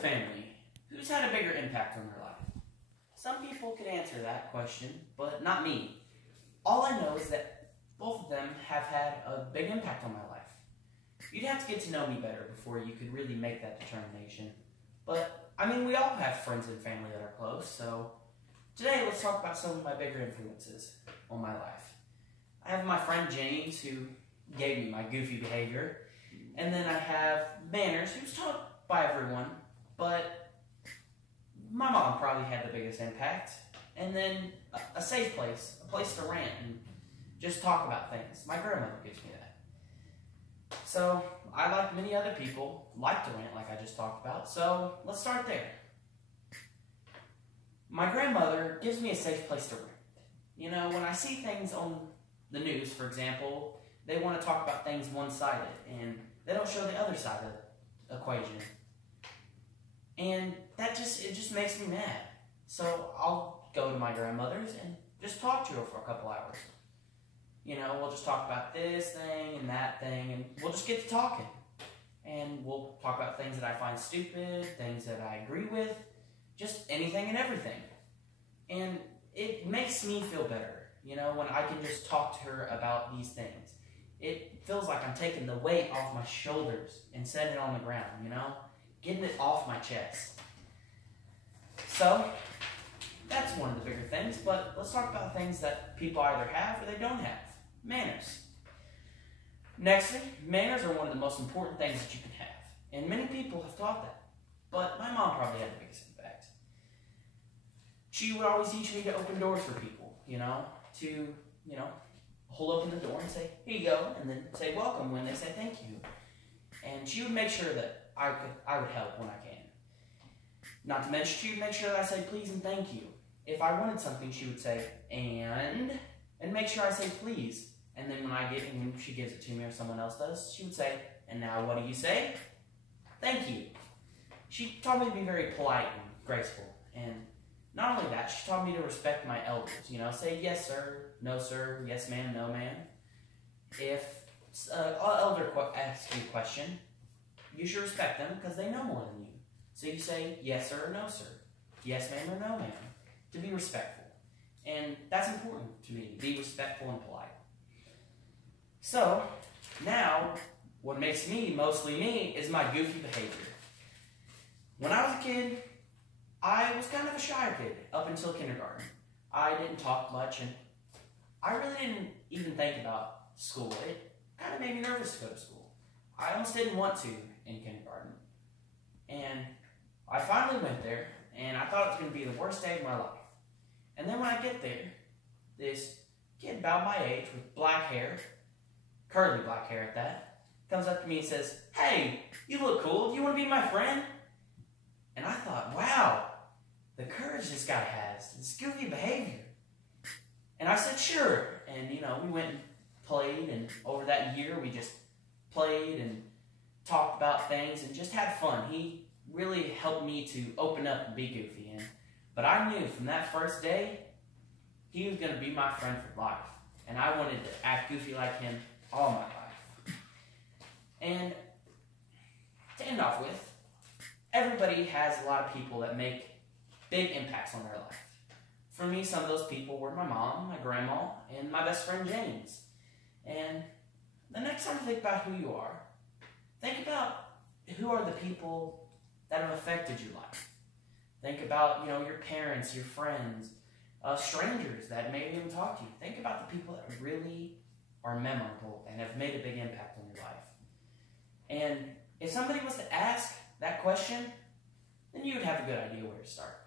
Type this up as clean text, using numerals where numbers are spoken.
family, who's had a bigger impact on their life? Some people could answer that question, but not me. All I know is that both of them have had a big impact on my life. You'd have to get to know me better before you could really make that determination. But, I mean, we all have friends and family that are close, so today let's talk about some of my bigger influences on my life. I have my friend James, who gave me my goofy behavior, and then I have Manners, who's taught by everyone, but my mom probably had the biggest impact, and then a safe place, a place to rant and just talk about things. My grandmother gives me that. So, I, like many other people, like to rant like I just talked about, so let's start there. My grandmother gives me a safe place to rant. You know, when I see things on the news, for example, they want to talk about things one-sided, and they don't show the other side of the equation. And it just makes me mad. So I'll go to my grandmother's and just talk to her for a couple hours. You know, we'll just talk about this thing and that thing, and we'll just get to talking. And we'll talk about things that I find stupid, things that I agree with, just anything and everything. And it makes me feel better, you know, when I can just talk to her about these things. It feels like I'm taking the weight off my shoulders and setting it on the ground, you know, getting it off my chest. So, that's one of the bigger things, but let's talk about things that people either have or they don't have. Manners. Nextly, manners are one of the most important things that you can have, and many people have taught that, but my mom probably had the biggest impact. She would always teach me to open doors for people, you know, to, hold open the door and say, here you go, and then say welcome when they say thank you. And she would make sure that I would help when I can. Not to mention, she would make sure that I say please and thank you. If I wanted something, she would say, and make sure I say please. And then when she gives it to me or someone else does, she would say, and now what do you say? Thank you. She taught me to be very polite and graceful. And not only that, she taught me to respect my elders. You know, say yes sir, no sir, yes ma'am, no ma'am. If an elder asks you a question, you should respect them because they know more than you. So you say yes sir or no sir, yes ma'am or no ma'am, to be respectful. And that's important to me, to be respectful and polite. So, now, what makes me mostly me is my goofy behavior. When I was a kid, I was kind of a shy kid up until kindergarten. I didn't talk much, and I really didn't even think about school. It kind of made me nervous to go to school. I almost didn't want to in kindergarten. And I finally went there, and I thought it was going to be the worst day of my life. And then when I get there, this kid about my age with black hair, curly black hair at that, comes up to me and says, hey, you look cool. Do you want to be my friend? And I thought, wow, the courage this guy has, this goofy behavior. And I said, sure. And, we went and played, and over that year, we just played and talked about things and just had fun. He really helped me to open up and be goofy. But I knew from that first day, he was going to be my friend for life. And I wanted to act goofy like him all my life. And to end off with, everybody has a lot of people that make big impacts on their life. For me, some of those people were my mom, my grandma, and my best friend James. And the next time you think about who you are, think about who are the people that have affected your life. Think about, your parents, your friends, strangers that maybe even talk to you. Think about the people that really are memorable and have made a big impact on your life. And if somebody was to ask that question, then you would have a good idea where to start.